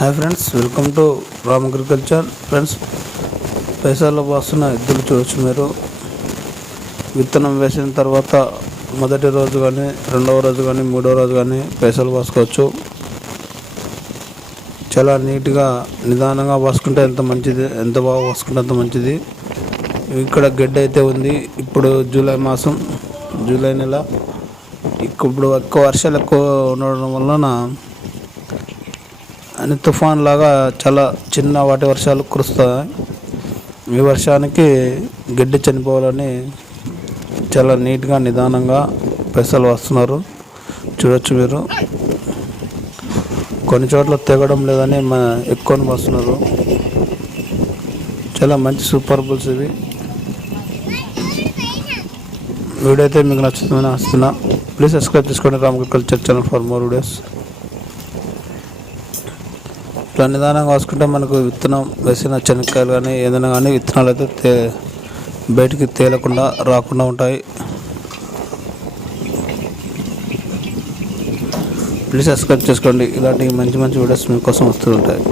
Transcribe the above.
Hi friends, welcome to Ram agriculture. Friends, పైసల్లో వస్తున్న ఎద్దులు చూడవచ్చు. మీరు విత్తనం వేసిన తర్వాత మొదటి రోజు కానీ, రెండవ రోజు కానీ, మూడవ రోజు కానీ పైసలు పోసుకోవచ్చు. చాలా నీట్గా నిదానంగా పోసుకుంటే ఎంత మంచిది, ఎంత బాగా పోసుకుంటే అంత మంచిది. ఇక్కడ గడ్డి అయితే ఉంది. ఇప్పుడు జూలై మాసం, జూలై నెల. ఇప్పుడు ఎక్కువ వర్షాలు ఎక్కువ ఉండడం వలన అని తుఫాన్ లాగా చాలా చిన్న వాటి వర్షాలు కురుస్తాయి. ఈ వర్షానికి గడ్డి చనిపోవాలని చాలా నీట్గా నిదానంగా పైసలు వస్తున్నారు. చూడొచ్చు మీరు. కొన్ని చోట్ల తెగడం లేదని ఎక్కువ వస్తున్నారు. చాలా మంచి సూపర్ బుల్స్ ఇవి. వీడియో అయితే మీకు నచ్చుతుందని ఆస్తున్నా. ప్లీజ్ సబ్స్క్రైబ్ చేసుకోండి Ram agriculture channel for more videos. ఇట్లా నిదానంగా వేసుకుంటే మనకు విత్తనం వేసిన శనక్కాయలు కానీ ఏదైనా కానీ విత్తనాలు అయితే బయటికి తేలకుండా రాకుండా ఉంటాయి. ప్లీజ్ సబ్స్క్రైబ్ చేసుకోండి. ఇలాంటి మంచి మంచి వీడియోస్ మీకోసం వస్తూ ఉంటాయి.